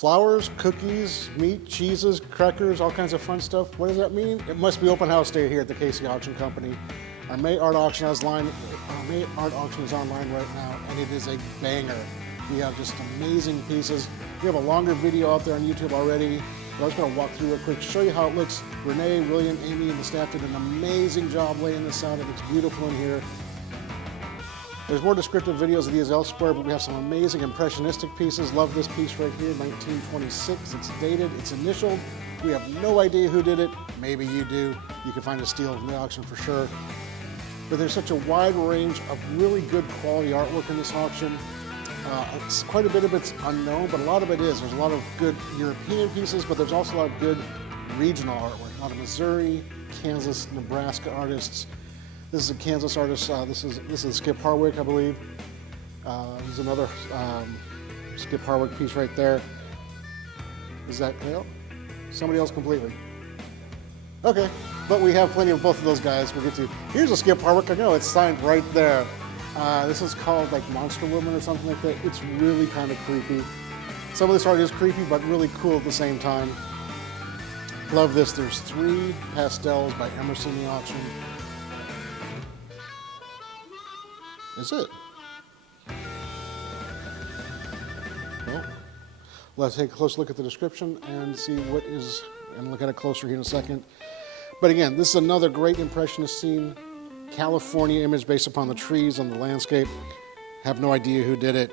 Flowers, cookies, meat, cheeses, crackers, all kinds of fun stuff. What does that mean? It must be open house day here at the Casey Auction Company. Our May Art Auction is online right now, and it is a banger. We have just amazing pieces. We have a longer video out there on YouTube already. I was going to walk through real quick, show you how it looks. Renee, William, Amy, and the staff did an amazing job laying this out. It looks beautiful in here. There's more descriptive videos of these elsewhere, but we have some amazing impressionistic pieces. Love this piece right here, 1926. It's dated, it's initialed. We have no idea who did it. Maybe you do. You can find a steal in the auction for sure. But there's such a wide range of really good quality artwork in this auction. It's quite a bit of it's unknown, but a lot of it is. There's a lot of good European pieces, but there's also a lot of good regional artwork. A lot of Missouri, Kansas, Nebraska artists. This is a Kansas artist. This is Skip Harwick, I believe. There's another Skip Harwick piece right there. Is that Hale? Somebody else completely. Okay, but we have plenty of both of those guys. We'll get to. Here's a Skip Harwick. I know it's signed right there. This is called like Monster Woman or something like that. It's really kind of creepy. Some of this art is creepy, but really cool at the same time. Love this. There's 3 pastels by Emerson in the auction. That's it. Well, let's take a close look at the description and see what is, and look at it closer here in a second. But again, this is another great impressionist scene. California image based upon the trees and the landscape. Have no idea who did it.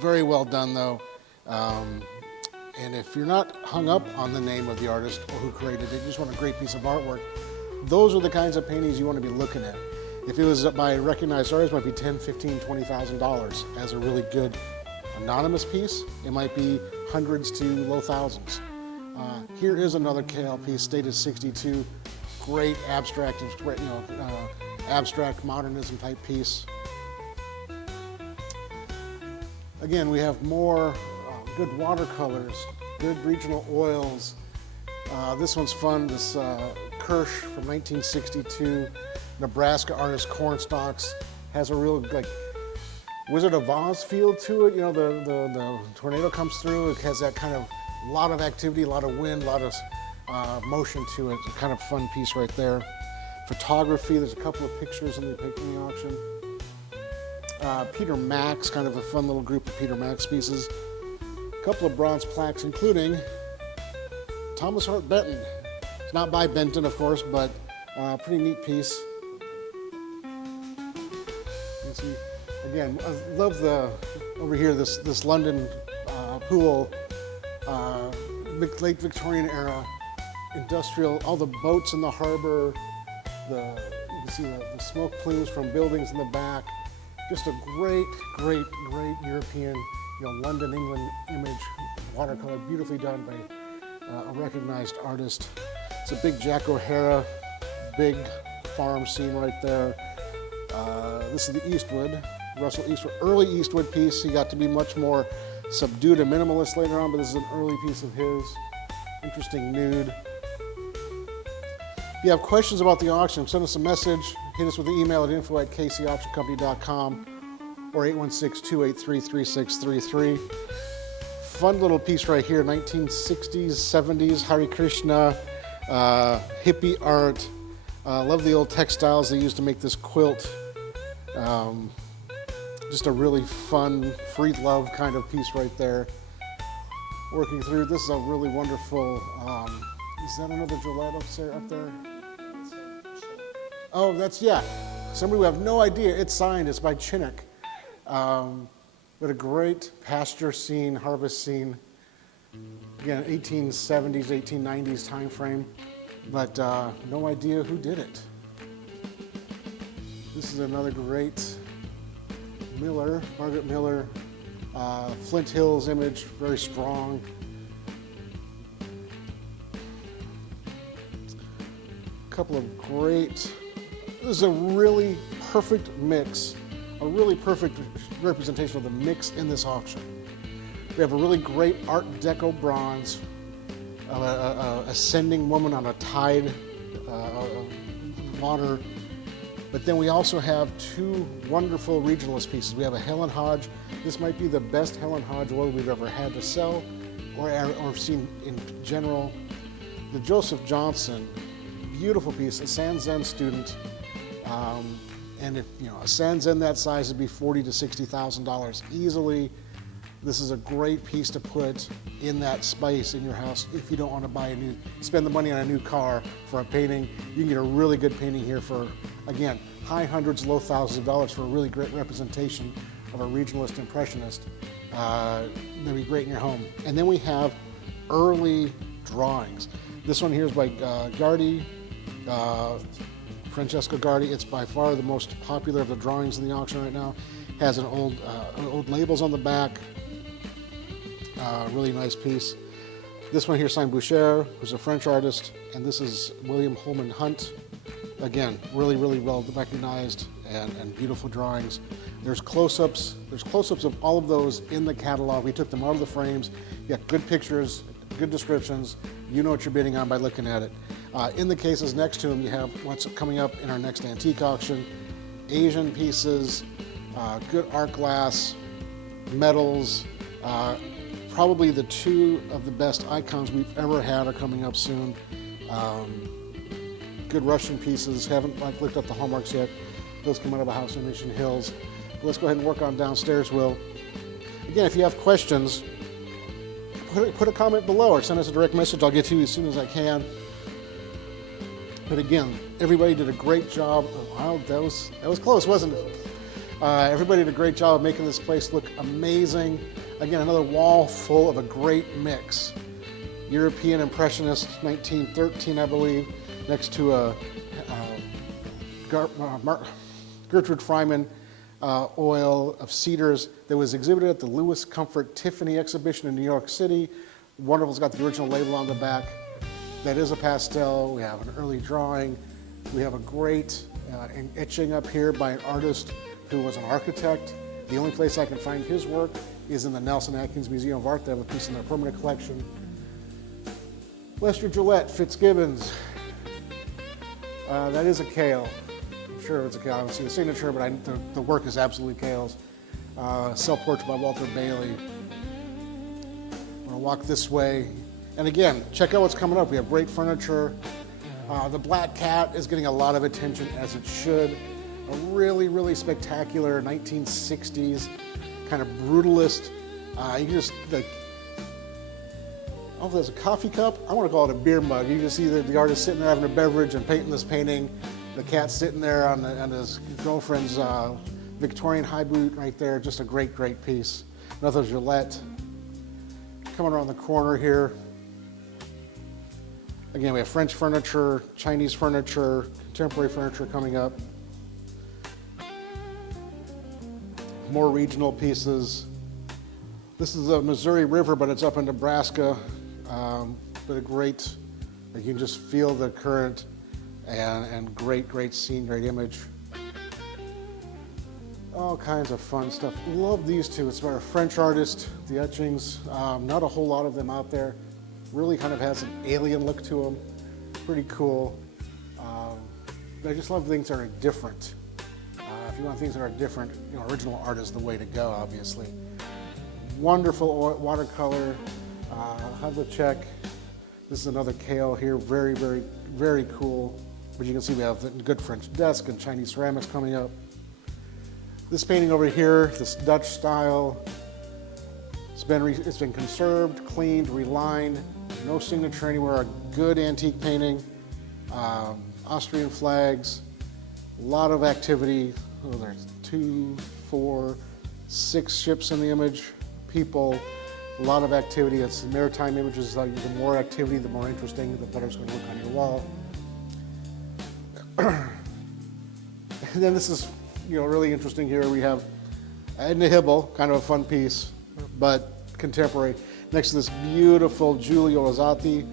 Very well done though. And if you're not hung up on the name of the artist or who created it, you just want a great piece of artwork, those are the kinds of paintings you want to be looking at. If it was by recognized artists, it might be $10,000, $15,000, $20,000 as a really good anonymous piece. It might be hundreds to low thousands. Here is another KL piece, dated 62. Great abstract, abstract modernism type piece. Again, we have more good watercolors, good regional oils. This one's fun, this Kirsch from 1962, Nebraska artist Cornstalks, has a real like Wizard of Oz feel to it. You know, the tornado comes through, it has that kind of lot of activity, a lot of wind, a lot of motion to it. It's a kind of fun piece right there. Photography, there's a couple of pictures in the auction. Peter Max, kind of a fun little group of Peter Max pieces. A couple of bronze plaques, including Thomas Hart Benton. It's not by Benton, of course, but a pretty neat piece. You see, again, I love over here, this London pool, late Victorian era, industrial, all the boats in the harbor, you can see the smoke plumes from buildings in the back. Just a great European, London, England image, watercolor, beautifully done by a recognized artist. It's a big Jack O'Hara, big farm scene right there. This is the Eastwood, Russell Eastwood, early Eastwood piece. He got to be much more subdued and minimalist later on, but this is an early piece of his. Interesting nude. If you have questions about the auction, send us a message. Hit us with an email at info@kcauctioncompany.com or 816-283-3633. Fun little piece right here, 1960s, 70s, Hare Krishna, hippie art. Love the old textiles they used to make this quilt. Just a really fun, free love kind of piece right there. Working through, this is a really wonderful, is that another Gillette up there? Oh, yeah. Somebody we have no idea. It's signed, it's by Chinnock. But a great pasture scene, harvest scene. Again, 1870s, 1890s time frame, but no idea who did it. This is another great Margaret Miller, Flint Hills image, very strong. A couple of great, this is a really perfect mix, a really perfect representation of the mix in this auction. We have a really great Art Deco bronze, ascending woman on a tide of water. But then we also have 2 wonderful regionalist pieces. We have a Helen Hodge. This might be the best Helen Hodge oil we've ever had to sell. or seen in general. The Joseph Johnson, beautiful piece, a Sanzen student. And if a Sanzen that size would be $40,000 to $60,000 easily. This is a great piece to put in that space in your house if you don't want to spend the money on a new car for a painting. You can get a really good painting here for, again, high hundreds, low thousands of dollars for a really great representation of a regionalist impressionist. That'd be great in your home. And then we have early drawings. This one here is by Guardi, Francesco Guardi. It's by far the most popular of the drawings in the auction right now. Has an old labels on the back. Really nice piece. This one here signed Boucher, who's a French artist, and this is William Holman Hunt. Again, really, really well recognized and beautiful drawings. There's close-ups. There's close-ups of all of those in the catalog. We took them out of the frames. You got good pictures, good descriptions. You know what you're bidding on by looking at it. In the cases next to them, you have what's coming up in our next antique auction. Asian pieces, good art glass, metals. Probably the two of the best icons we've ever had are coming up soon. Good Russian pieces. Haven't looked up the hallmarks yet. Those come out of a house in Mission Hills. But let's go ahead and work on downstairs, Will. Again, if you have questions, put a comment below or send us a direct message. I'll get to you as soon as I can. But again, everybody did a great job. Wow, that was close, wasn't it? Everybody did a great job of making this place look amazing. Again, another wall full of a great mix. European Impressionist, 1913, I believe, next to Gertrude Freiman oil of cedars that was exhibited at the Louis Comfort Tiffany exhibition in New York City. Wonderful's got the original label on the back. That is a pastel. We have an early drawing. We have a great etching up here by an artist who was an architect. The only place I can find his work is in the Nelson Atkins Museum of Art. They have a piece in their permanent collection. Lester Gillette, Fitzgibbons. That is a Kale. I'm sure it's a Kale. I don't see the signature, but the work is absolutely Kale's. Self-portrait by Walter Bailey. I'm gonna walk this way. And again, check out what's coming up. We have great furniture. The Black Cat is getting a lot of attention, as it should. A really, really spectacular 1960s kind of brutalist. You can just like, oh, there's a coffee cup. I want to call it a beer mug. You can see the artist sitting there having a beverage and painting this painting. The cat sitting there on his girlfriend's Victorian high boot right there. Just a great, great piece. Another Gillette. Coming around the corner here. Again, we have French furniture, Chinese furniture, contemporary furniture coming up. More regional pieces. This is the Missouri River, but it's up in Nebraska. But a great, you can just feel the current and great, great scene, great image. All kinds of fun stuff. Love these two. It's by a French artist, the etchings. Not a whole lot of them out there. Really kind of has an alien look to them. Pretty cool. I just love things that are different. If you want things that are different, original art is the way to go, obviously. Wonderful watercolor. Havlicek. This is another Kale here. Very, very, very cool. But you can see we have the good French desk and Chinese ceramics coming up. This painting over here, this Dutch style, it's been conserved, cleaned, relined. No signature anywhere. A good antique painting. Austrian flags. A lot of activity. Oh, there's 2, 4, 6 ships in the image. People. A lot of activity. It's maritime images. The more activity, the more interesting, the better it's going to look on your wall. And then this is, really interesting here. We have Edna Hibble, kind of a fun piece, but contemporary. Next to this beautiful Giulio Rosati,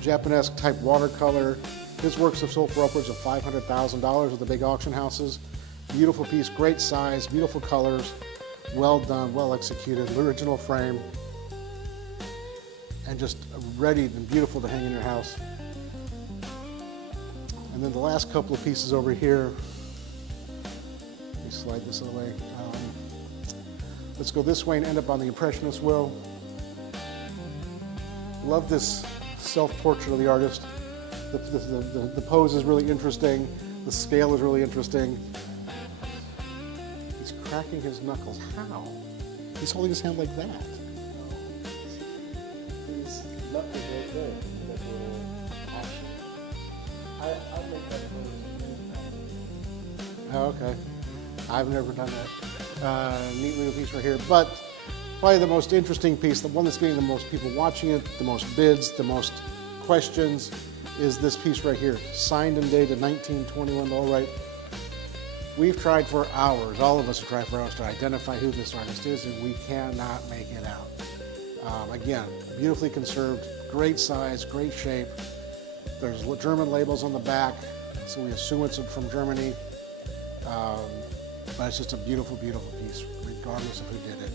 Japanese type watercolor. His works have sold for upwards of $500,000 at the big auction houses. Beautiful piece, great size, beautiful colors, well done, well executed, original frame, and just ready and beautiful to hang in your house. And then the last couple of pieces over here, let me slide this away. Let's go this way and end up on the Impressionist wheel. Love this self-portrait of the artist. The pose is really interesting. The scale is really interesting. He's cracking his knuckles. How? He's holding his hand like that. His knuckles right there. That little action. I'll make that pose. Oh, okay. I've never done that. Neat little piece right here. But probably the most interesting piece, the one that's getting the most people watching it, the most bids, the most questions, is this piece right here. Signed and dated 1921. All right. We've tried for hours, all of us have tried for hours to identify who this artist is, and we cannot make it out. Again, beautifully conserved, great size, great shape. There's German labels on the back, so we assume it's from Germany. But it's just a beautiful, beautiful piece, regardless of who did it,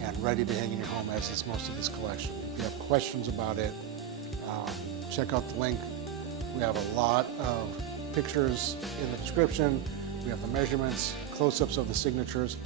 and ready to hang in your home, as is most of this collection. If you have questions about it, check out the link. We have a lot of pictures in the description. We have the measurements, close-ups of the signatures.